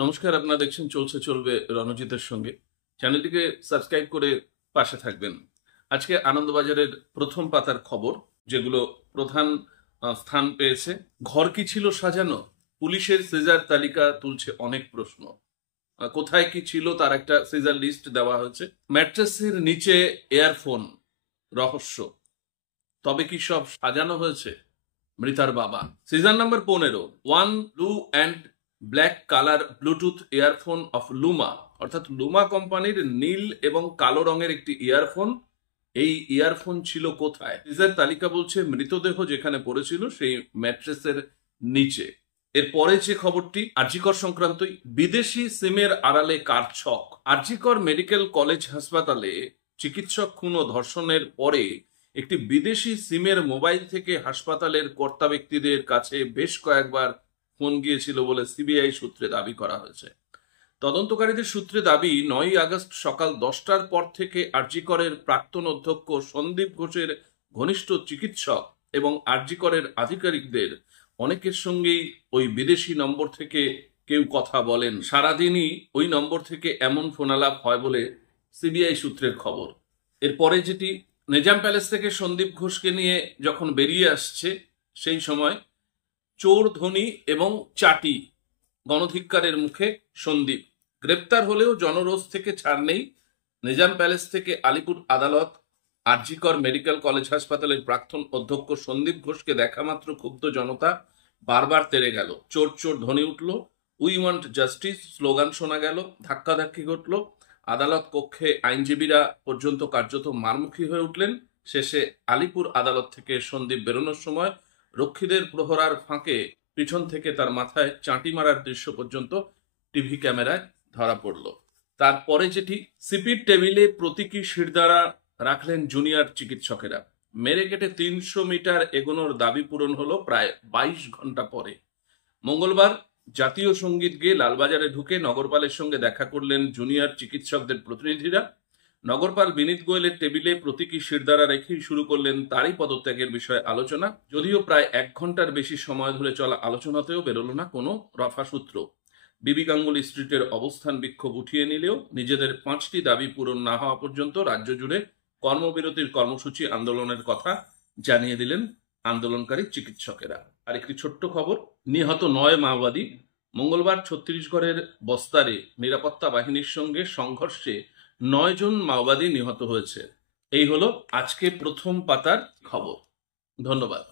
নমস্কার, আপনারা দেখছেন চলছে চলবে রণজিতের সঙ্গে। চ্যানেলটিকে সাবস্ক্রাইব করে পাশে থাকবেন। আজকে আনন্দবাজারের প্রথম পাতার খবর, যেগুলো প্রধান স্থান পেয়েছে। ঘর কি ছিল সাজানো? পুলিশের সিজার তালিকা তুলছে অনেক প্রশ্ন। কোথায় কি ছিল তার একটা সিজার লিস্ট দেওয়া হয়েছে। ম্যাট্রেসের নিচে এয়ারফোন, রহস্য। তবে কি সব সাজানো হয়েছে? মৃতার বাবা। Season number 15, one blue and black colour Bluetooth earphone of Luma, অর্থাৎ লুমা কোম্পানির নীল এবং কালো রঙের একটি ইয়ারফোন। এই ইয়ারফোন ছিল কোথায়? সিজার তালিকা বলছে মৃতদেহ যেখানে পড়েছিল সেই ম্যাট্রেসের নিচে। এরপরে যে খবরটি আরজিকর সংক্রান্তই। বিদেশি সিমের আড়ালে কারছক। আরজিকর মেডিকেল কলেজ হাসপাতালে চিকিৎসক খুন ও ধর্ষণের পরে একটি বিদেশি সিমের মোবাইল থেকে হাসপাতালের কর্তা ব্যক্তিদের কাছে বেশ কয়েকবার ফোন গিয়েছিল বলে সিবিআই সূত্রে দাবি করা হয়েছে। তদন্তকারীদের সূত্রে দাবি, 9ই আগস্ট সকাল 10টার পর থেকে আরজিকরের প্রাক্তন অধ্যক্ষ সন্দীপ ঘোষের ঘনিষ্ঠ চিকিৎসক এবং আরজিকরের আধিকারিকদের অনেকের সঙ্গেই ওই বিদেশি নম্বর থেকে কেউ কথা বলেন। সারাদিনই ওই নম্বর থেকে এমন ফোনালাপ হয় বলে সিবিআই সূত্রের খবর। এরপরে যেটি, নিজাম প্যালেস থেকে সন্দীপ ঘোষকে নিয়ে যখন বেরিয়ে আসছে সেই সময় চোর ধনী এবং চাটি গণধিক্কারের মুখে সন্দীপ গ্রেপ্তার হলেও জনরোষ থেকে ছাড় নেই। নিজাম প্যালেস থেকে আলিপুর আদালত আরজিকর মেডিকেল কলেজ হাসপাতালের প্রাক্তন অধ্যক্ষ সন্দীপ ঘোষকে দেখা মাত্র ক্ষুব্ধ জনতা বারবার তেড়ে গেল। চোর চোর ধ্বনি উঠল, উই ওয়ান্ট জাস্টিস স্লোগান শোনা গেল, ধাক্কাধাক্কি ঘটল। আদালত কক্ষে আইনজীবীরা পর্যন্ত কার্যত মারমুখী হয়ে উঠলেন। শেষে আলিপুর আদালত থেকে সন্দীপ বেরোনোর সময় রক্ষীদের প্রহরার ফাঁকে পিছন থেকে তার মাথায় চাঁটি মারার দৃশ্য পর্যন্ত টিভি ক্যামেরায় ধরা পড়ল। তারপরে যেটি, সিপির টেবিলে প্রতীকী শিরদাঁড়া রাখলেন জুনিয়র চিকিৎসকেরা। মেরে কেটে 300 মিটার এগোনোর দাবি পূরণ হলো প্রায় 22 ঘন্টা পরে। মঙ্গলবার জাতীয় সঙ্গীত গেয়ে লালবাজারে ঢুকে নগরপালের সঙ্গে দেখা করলেন জুনিয়র চিকিৎসকদের প্রতিনিধিরা। নগরপাল বিনীত গোয়েলের টেবিলে প্রতীকী শিরদাঁড়া রেখেই শুরু করলেন তারই পদত্যাগের বিষয়ে আলোচনা। যদিও প্রায় 1 ঘন্টার বেশি সময় ধরে চলা আলোচনাতেও বেরোল না কোনো রফা সূত্র। বিবি গাঙ্গুলি স্ট্রিটের অবস্থান বিক্ষোভ উঠিয়ে নিলেও নিজেদের 5টি দাবি পূরণ না হওয়া পর্যন্ত রাজ্য জুড়ে কর্মবিরতির কর্মসূচি আন্দোলনের কথা জানিয়ে দিলেন আন্দোলনকারী চিকিৎসকেরা। আর একটি ছোট্ট খবর, নিহত 9 মাওবাদী। মঙ্গলবার ছত্তিশগড়ের বস্তারে নিরাপত্তা বাহিনীর সঙ্গে সংঘর্ষে 9 জন মাওবাদী নিহত হয়েছে। এই হলো আজকে প্রথম পাতার খবর। ধন্যবাদ।